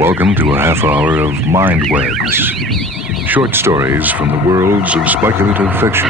Welcome to a half hour of Mind Webs. Short stories from the worlds of speculative fiction.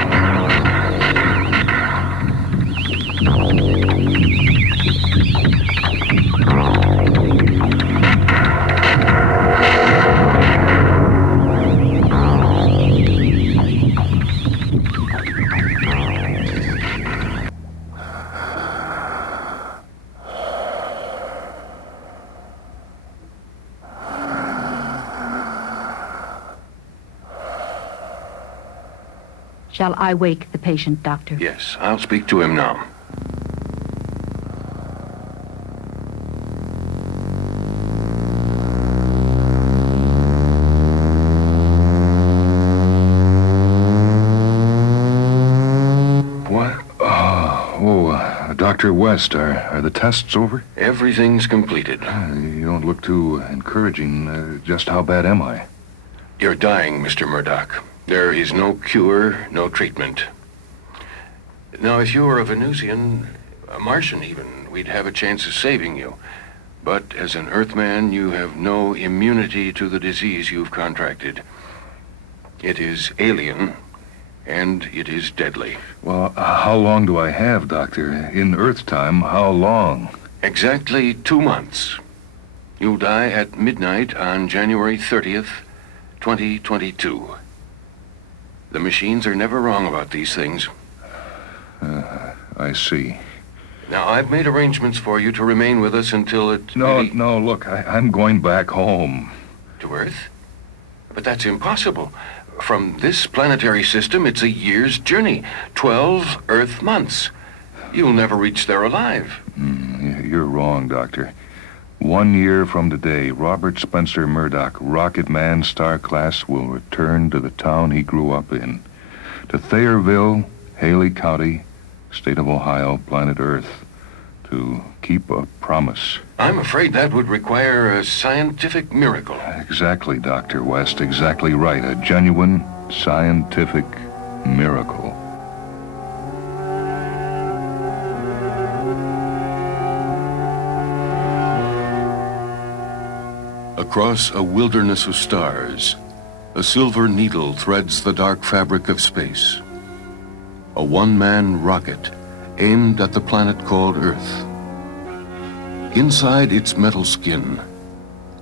Shall I wake the patient, Doctor? Yes, I'll speak to him now. What? Dr. West, are the tests over? Everything's completed. You don't look too encouraging. Just how bad am I? You're dying, Mr. Murdoch. There is no cure, no treatment. Now, if you were a Venusian, a Martian even, we'd have a chance of saving you. But as an Earthman, you have no immunity to the disease you've contracted. It is alien, and it is deadly. Well, how long do I have, Doctor? In Earth time, how long? Exactly 2 months. You'll die at midnight on January 30th, 2022. The machines are never wrong about these things. I see. Now, I've made arrangements for you to remain with us until it... No, look, I'm going back home. To Earth? But that's impossible. From this planetary system, it's a year's journey. 12 Earth months. You'll never reach there alive. You're wrong, Doctor. 1 year from today, Robert Spencer Murdoch, Rocket Man, Star Class, will return to the town he grew up in. To Thayerville, Haley County, State of Ohio, planet Earth, to keep a promise. I'm afraid that would require a scientific miracle. Exactly, Dr. West, exactly right. A genuine scientific miracle. Across a wilderness of stars, a silver needle threads the dark fabric of space. A one-man rocket aimed at the planet called Earth. Inside its metal skin,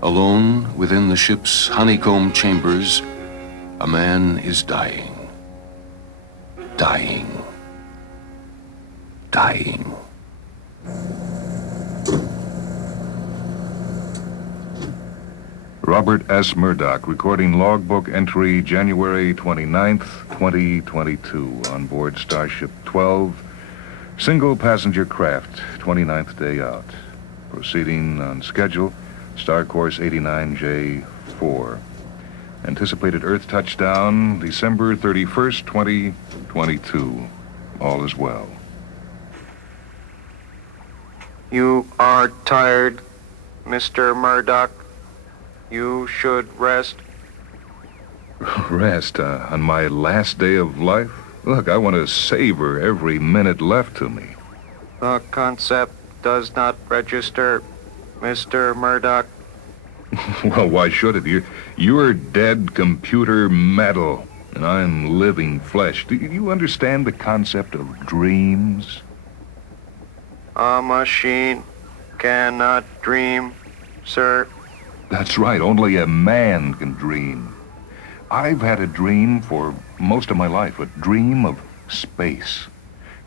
alone within the ship's honeycomb chambers, a man is dying. Dying. Dying. Robert S. Murdoch, recording logbook entry January 29th, 2022, on board Starship 12, single passenger craft, 29th day out. Proceeding on schedule, Star Course 89J4. Anticipated Earth touchdown December 31st, 2022. All is well. You are tired, Mr. Murdoch. You should rest. Rest on my last day of life? Look, I want to savor every minute left to me. The concept does not register, Mr. Murdoch. Well, why should it? You're dead computer metal, and I'm living flesh. Do you understand the concept of dreams? A machine cannot dream, sir. That's right, only a man can dream. I've had a dream for most of my life, a dream of space.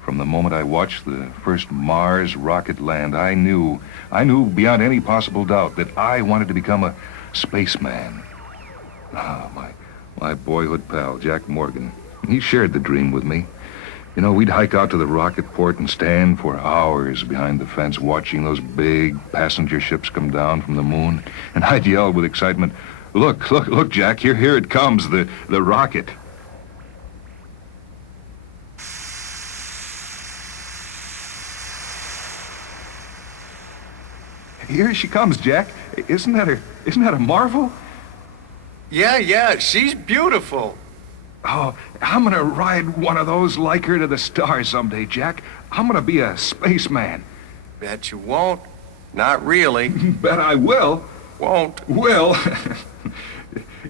From the moment I watched the first Mars rocket land, I knew beyond any possible doubt that I wanted to become a spaceman. My boyhood pal, Jack Morgan, he shared the dream with me. You know, we'd hike out to the rocket port and stand for hours behind the fence watching those big passenger ships come down from the moon. And I'd yell with excitement, look, Jack, here it comes, the rocket. Here she comes, Jack. Isn't that a marvel? Yeah, she's beautiful. Oh, I'm gonna ride one of those like her to the stars someday, Jack. I'm gonna be a spaceman. Bet you won't. Not really. Bet I will. Won't. Well,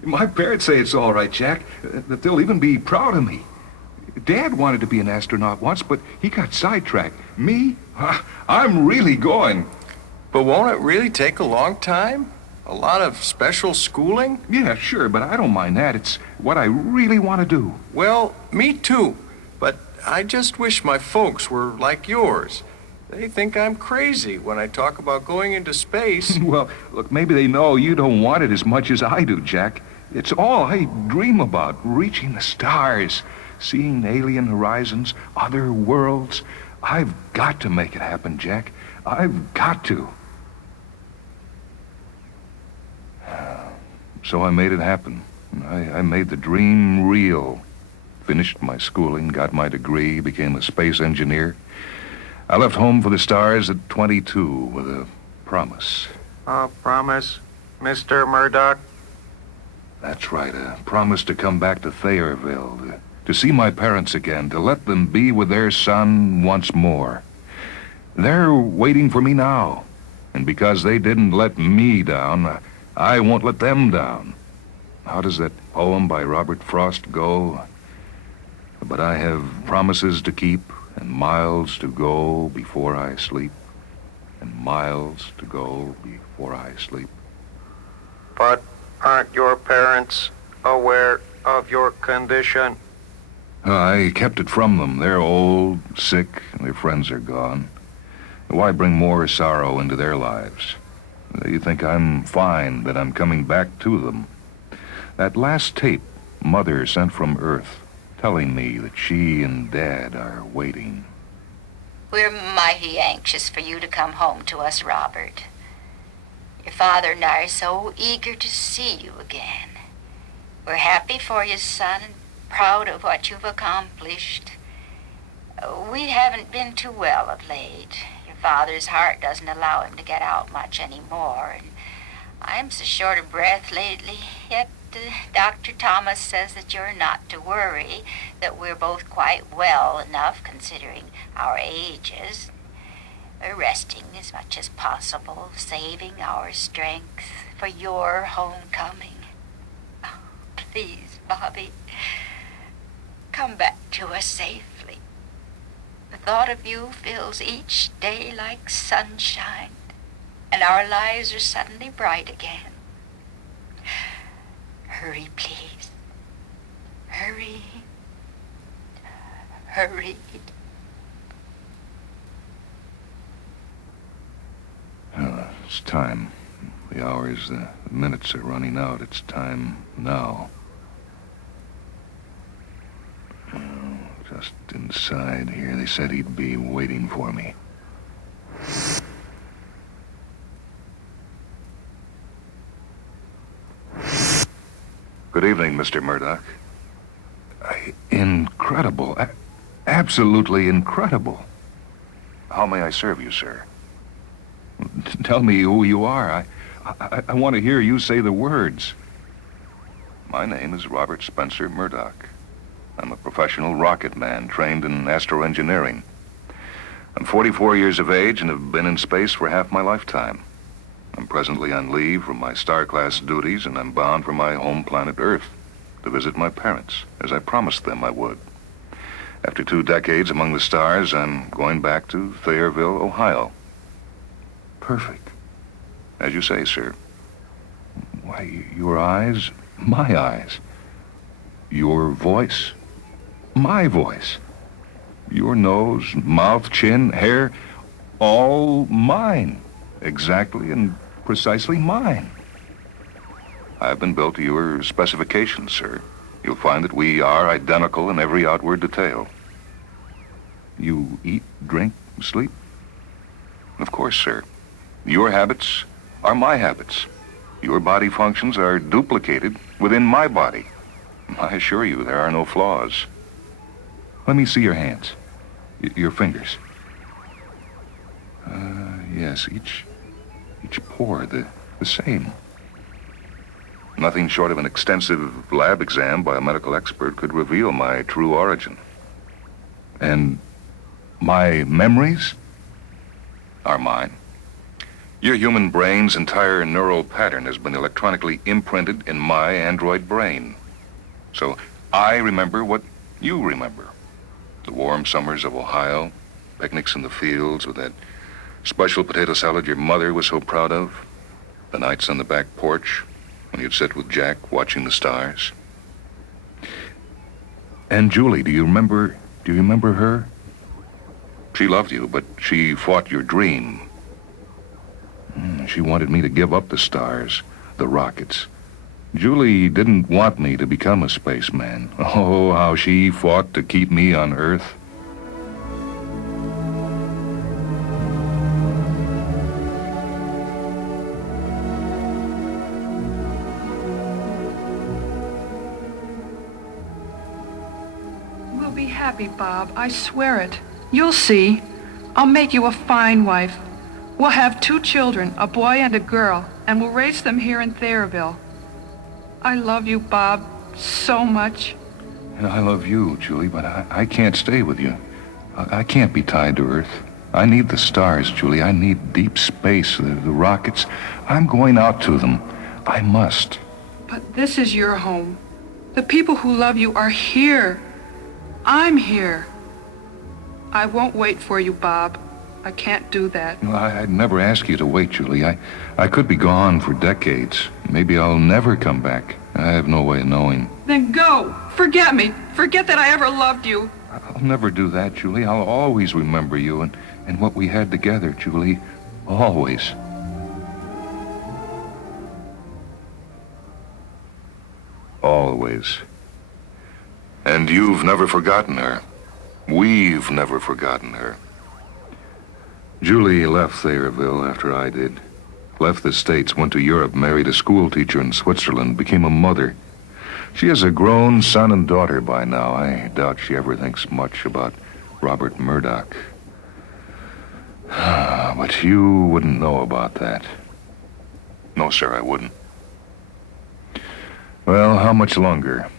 my parents say it's all right, Jack, that they'll even be proud of me. Dad wanted to be an astronaut once, but he got sidetracked. Me? I'm really going. But won't it really take a long time? A lot of special schooling? Yeah, sure, but I don't mind that. It's what I really want to do. Well, me too. But I just wish my folks were like yours. They think I'm crazy when I talk about going into space. Well, look, maybe they know you don't want it as much as I do, Jack. It's all I dream about, reaching the stars, seeing alien horizons, other worlds. I've got to make it happen, Jack. I've got to. So I made it happen. I made the dream real. Finished my schooling, got my degree, became a space engineer. I left home for the stars at 22 with a promise. A promise, Mr. Murdoch? That's right, a promise to come back to Thayrville, to see my parents again, to let them be with their son once more. They're waiting for me now, and because they didn't let me down, I won't let them down. How does that poem by Robert Frost go? But I have promises to keep, and miles to go before I sleep, and miles to go before I sleep. But aren't your parents aware of your condition? I kept it from them. They're old, sick, and their friends are gone. Why bring more sorrow into their lives? They think I'm fine, that I'm coming back to them. That last tape Mother sent from Earth, telling me that she and Dad are waiting. We're mighty anxious for you to come home to us, Robert. Your father and I are so eager to see you again. We're happy for you, son, and proud of what you've accomplished. We haven't been too well of late. Your father's heart doesn't allow him to get out much anymore, and I'm so short of breath lately, yet Dr. Thomas says that you're not to worry, that we're both quite well enough considering our ages. We're resting as much as possible, saving our strength for your homecoming. Oh, please, Bobby, come back to us safely. The thought of you fills each day like sunshine, and our lives are suddenly bright again. Hurry, please. Hurry. Hurry. It's time. The hours, the minutes are running out. It's time now. Just inside here, they said he'd be waiting for me. Good evening, Mr. Murdoch. Incredible. Absolutely incredible. How may I serve you, sir? Tell me who you are. I want to hear you say the words. My name is Robert Spencer Murdoch. I'm a professional rocket man trained in astroengineering. I'm 44 years of age and have been in space for half my lifetime. I'm presently on leave from my star-class duties, and I'm bound for my home planet Earth to visit my parents, as I promised them I would. After 2 decades among the stars, I'm going back to Thayrville, Ohio. Perfect. As you say, sir. Why, your eyes, my eyes. Your voice, my voice. Your nose, mouth, chin, hair, all mine. Exactly and precisely mine. I've been built to your specifications, sir. You'll find that we are identical in every outward detail. You eat, drink, sleep? Of course, sir. Your habits are my habits. Your body functions are duplicated within my body. I assure you there are no flaws. Let me see your hands. Your fingers. Yes, each pore the same. Nothing short of an extensive lab exam by a medical expert could reveal my true origin. And my memories are mine. Your human brain's entire neural pattern has been electronically imprinted in my android brain. So I remember what you remember. The warm summers of Ohio, picnics in the fields with that special potato salad your mother was so proud of, the nights on the back porch when you'd sit with Jack watching the stars. And Julie, do you remember her? She loved you, but she fought your dream. She wanted me to give up the stars, the rockets. Julie didn't want me to become a spaceman. Oh, how she fought to keep me on Earth. We'll be happy, Bob. I swear it. You'll see. I'll make you a fine wife. We'll have 2 children, a boy and a girl, and we'll raise them here in Thayrville. I love you, Bob, so much. And I love you, Julie, but I can't stay with you. I can't be tied to Earth. I need the stars, Julie. I need deep space, the rockets. I'm going out to them. I must. But this is your home. The people who love you are here. I'm here. I won't wait for you, Bob. I can't do that. Well, I'd never ask you to wait, Julie. I could be gone for decades. Maybe I'll never come back. I have no way of knowing. Then go. Forget me. Forget that I ever loved you. I'll never do that, Julie. I'll always remember you and what we had together, Julie. Always. Always. And you've never forgotten her. We've never forgotten her. Julie left Thayrville after I did. Left the States, went to Europe, married a school teacher in Switzerland, became a mother. She has a grown son and daughter by now. I doubt she ever thinks much about Robert Murdoch. But you wouldn't know about that. No, sir, I wouldn't. Well, how much longer?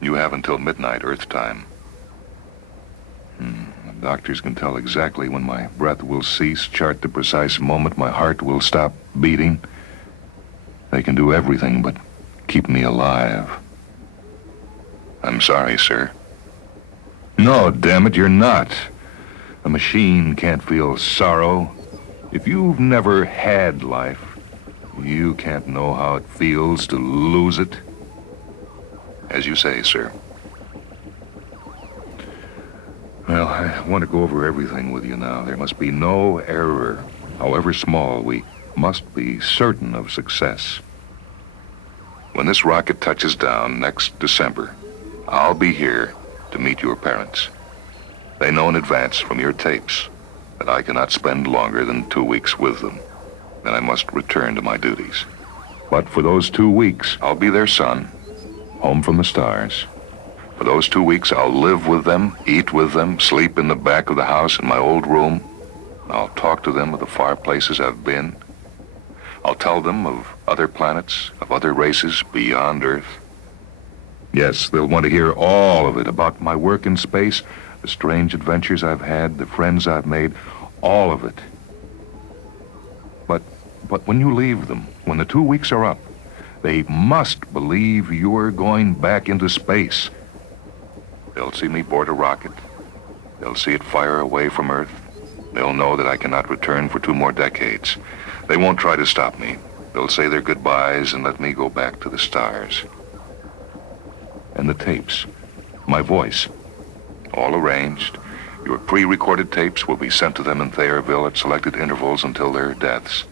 You have until midnight, Earth time. The doctors can tell exactly when my breath will cease, chart the precise moment my heart will stop beating. They can do everything but keep me alive. I'm sorry, sir. No, damn it, you're not. A machine can't feel sorrow. If you've never had life, you can't know how it feels to lose it. As you say, sir. Well, I want to go over everything with you now. There must be no error. However small, we must be certain of success. When this rocket touches down next December, I'll be here to meet your parents. They know in advance from your tapes that I cannot spend longer than 2 weeks with them. Then I must return to my duties. But for those 2 weeks, I'll be their son, home from the stars. For those 2 weeks, I'll live with them, eat with them, sleep in the back of the house in my old room. I'll talk to them of the far places I've been. I'll tell them of other planets, of other races beyond Earth. Yes, they'll want to hear all of it about my work in space, the strange adventures I've had, the friends I've made, all of it. But when you leave them, when the 2 weeks are up, they must believe you're going back into space. They'll see me board a rocket. They'll see it fire away from Earth. They'll know that I cannot return for 2 more decades. They won't try to stop me. They'll say their goodbyes and let me go back to the stars. And the tapes, my voice, all arranged. Your pre-recorded tapes will be sent to them in Thayrville at selected intervals until their deaths.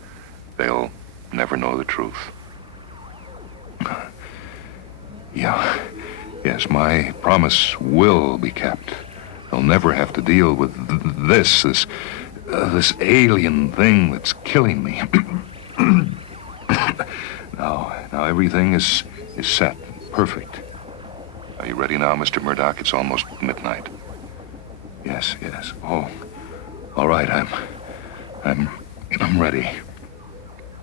They'll never know the truth. Yeah. Yes, my promise will be kept. They'll never have to deal with this alien thing that's killing me. Now everything is set, perfect. Are you ready now, Mr. Murdoch? It's almost midnight. Yes. Oh, all right. I'm ready.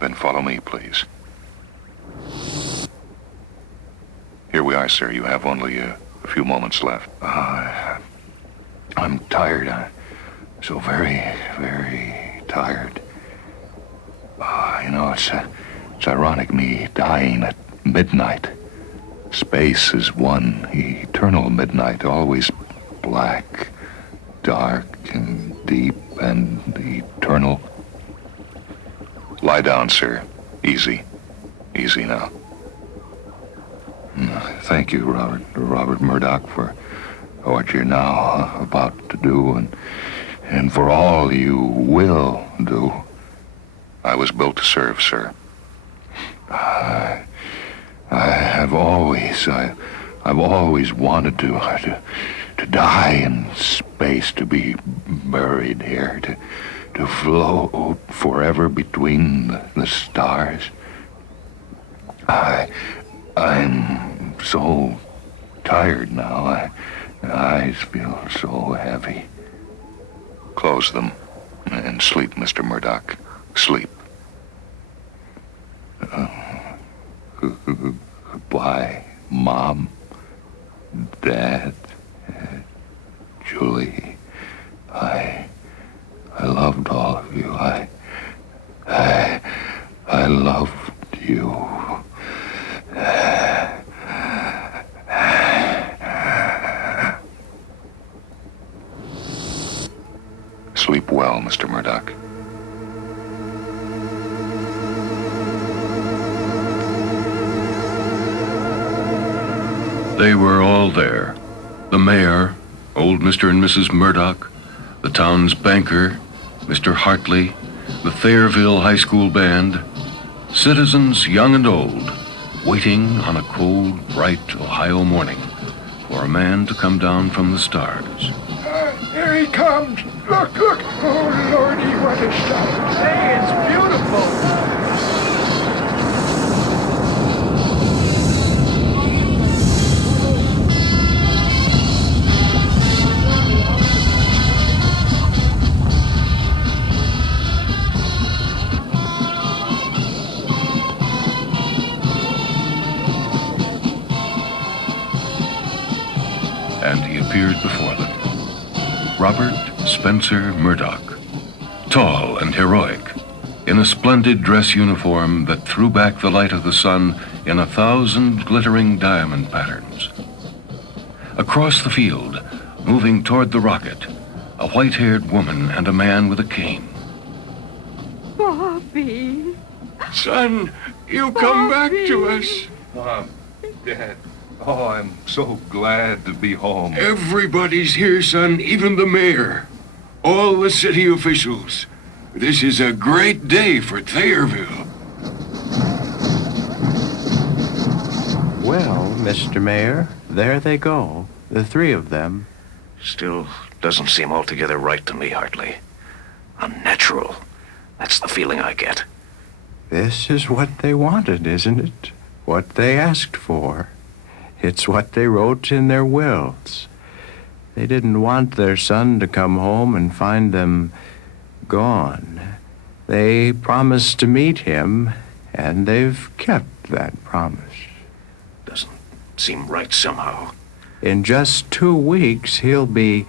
Then follow me, please. Here we are, sir. You have only a few moments left. I'm tired. I'm so very, very tired. It's ironic, me dying at midnight. Space is one eternal midnight, always black, dark, and deep, and eternal. Lie down, sir. Easy. Easy now. Thank you, Robert Murdoch, for what you're now about to do, and for all you will do. I was built to serve, sir. I've always wanted to die in space, to be buried here, to float forever between the stars. I'm so tired now. My eyes feel so heavy. Close them and sleep, Mr. Murdoch. Sleep. Goodbye, Mom, Dad, Julie. I loved all of you. I loved you. Sleep well, Mr. Murdoch. They were all there. The mayor, old Mr. and Mrs. Murdoch, the town's banker, Mr. Hartley, the Thayerville High School band, citizens young and old, waiting on a cold, bright Ohio morning for a man to come down from the stars. Here he comes. Look. Oh, Lordy, what a shot. Hey, it's beautiful. And he appeared before them. Robert Spencer Murdoch, tall and heroic, in a splendid dress uniform that threw back the light of the sun in 1,000 glittering diamond patterns. Across the field, moving toward the rocket, a white-haired woman and a man with a cane. Bobby. Son, you come back to us. Mom, Dad. Oh, I'm so glad to be home. Everybody's here, son, even the mayor. All the city officials. This is a great day for Thayerville. Well, Mr. Mayor, there they go, the three of them. Still doesn't seem altogether right to me, Hartley. Unnatural. That's the feeling I get. This is what they wanted, isn't it? What they asked for. It's what they wrote in their wills. They didn't want their son to come home and find them gone. They promised to meet him, and they've kept that promise. Doesn't seem right somehow. In just 2 weeks, he'll be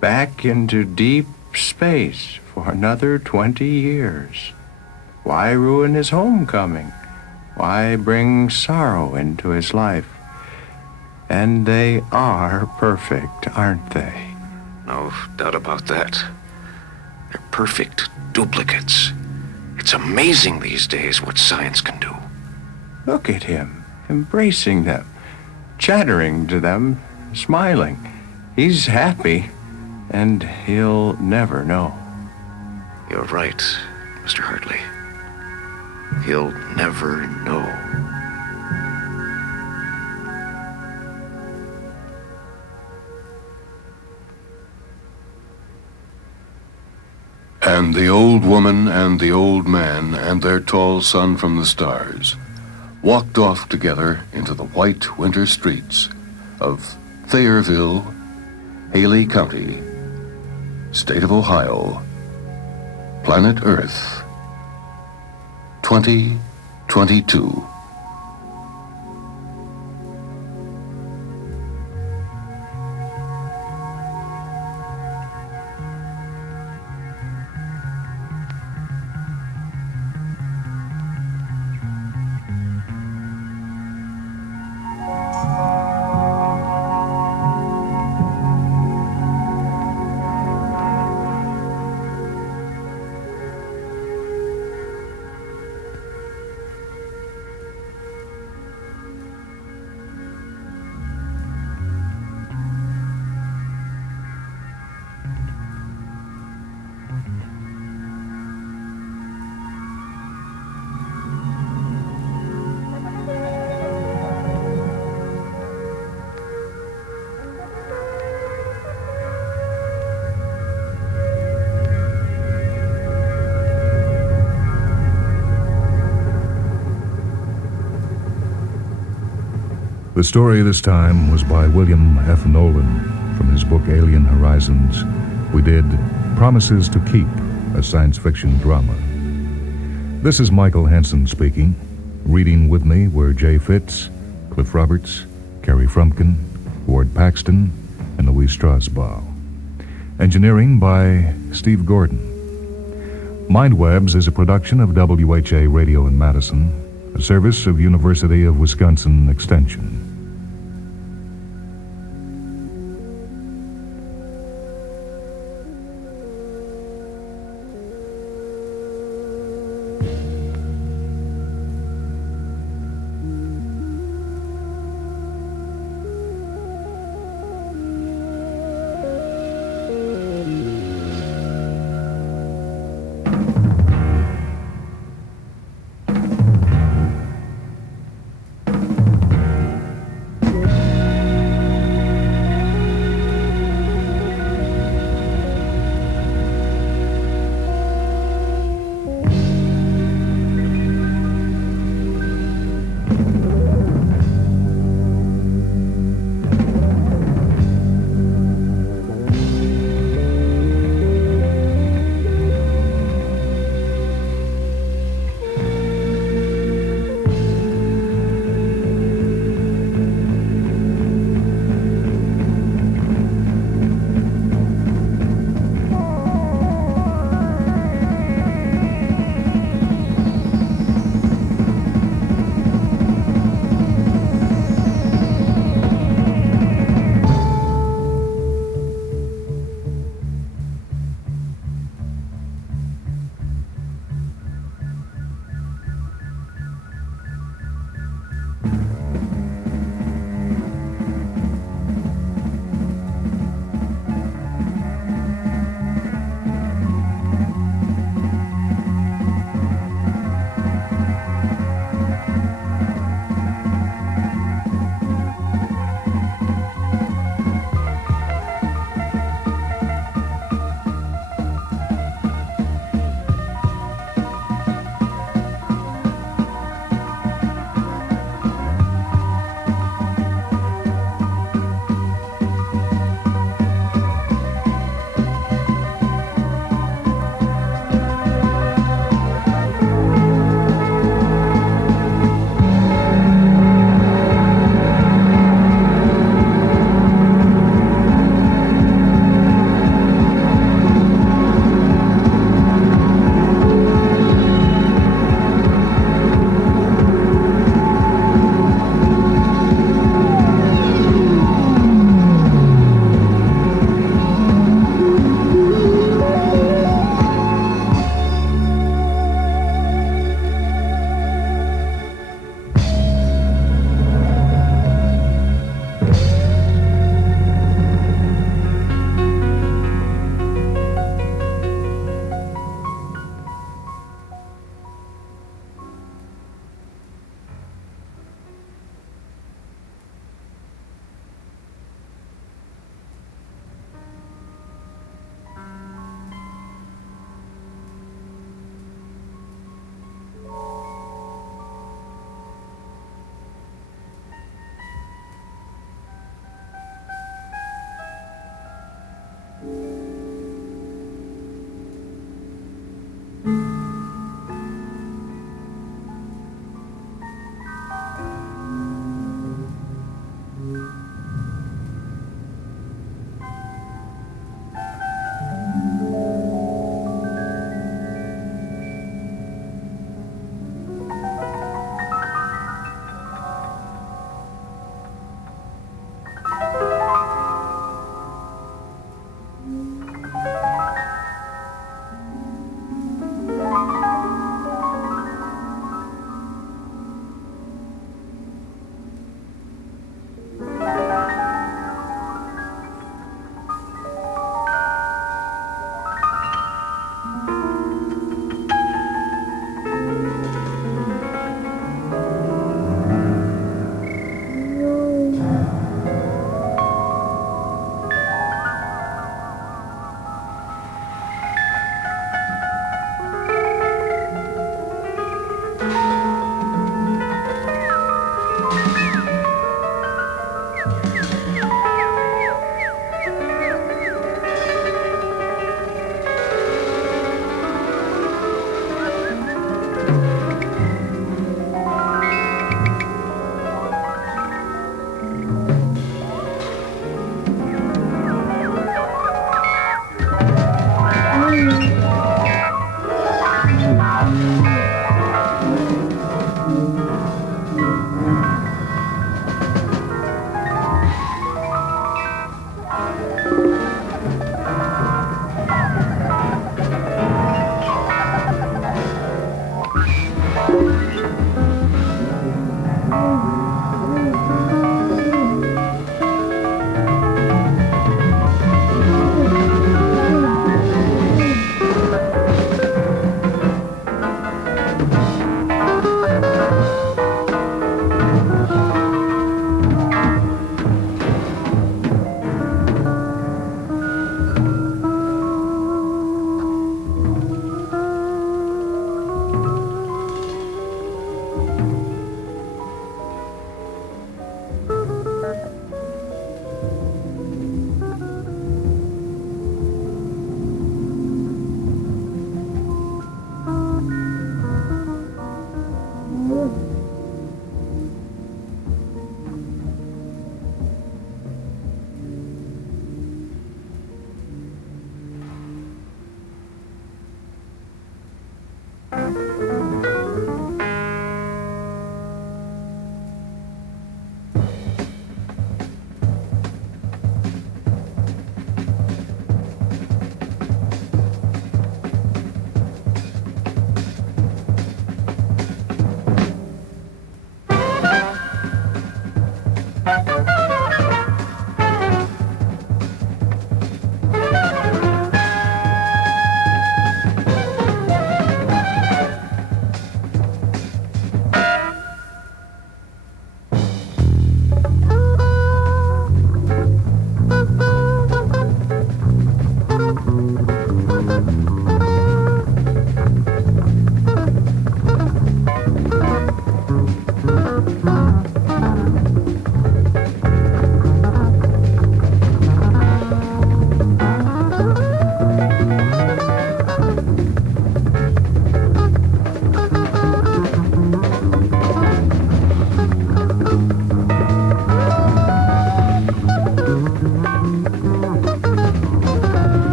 back into deep space for another 20 years. Why ruin his homecoming? Why bring sorrow into his life? And they are perfect, aren't they? No doubt about that. They're perfect duplicates. It's amazing these days what science can do. Look at him, embracing them, chattering to them, smiling. He's happy, and he'll never know. You're right, Mr. Hartley. He'll never know. And the old woman and the old man and their tall son from the stars walked off together into the white winter streets of Thayerville, Haley County, State of Ohio, Planet Earth, 2022. The story this time was by William F. Nolan from his book Alien Horizons. We did Promises to Keep, a science fiction drama. This is Michael Hanson speaking. Reading with me were Jay Fitz, Cliff Roberts, Kerry Frumkin, Ward Paxton, and Louise Strausbough. Engineering by Steve Gordon. Mindwebs is a production of WHA Radio in Madison, a service of University of Wisconsin Extension.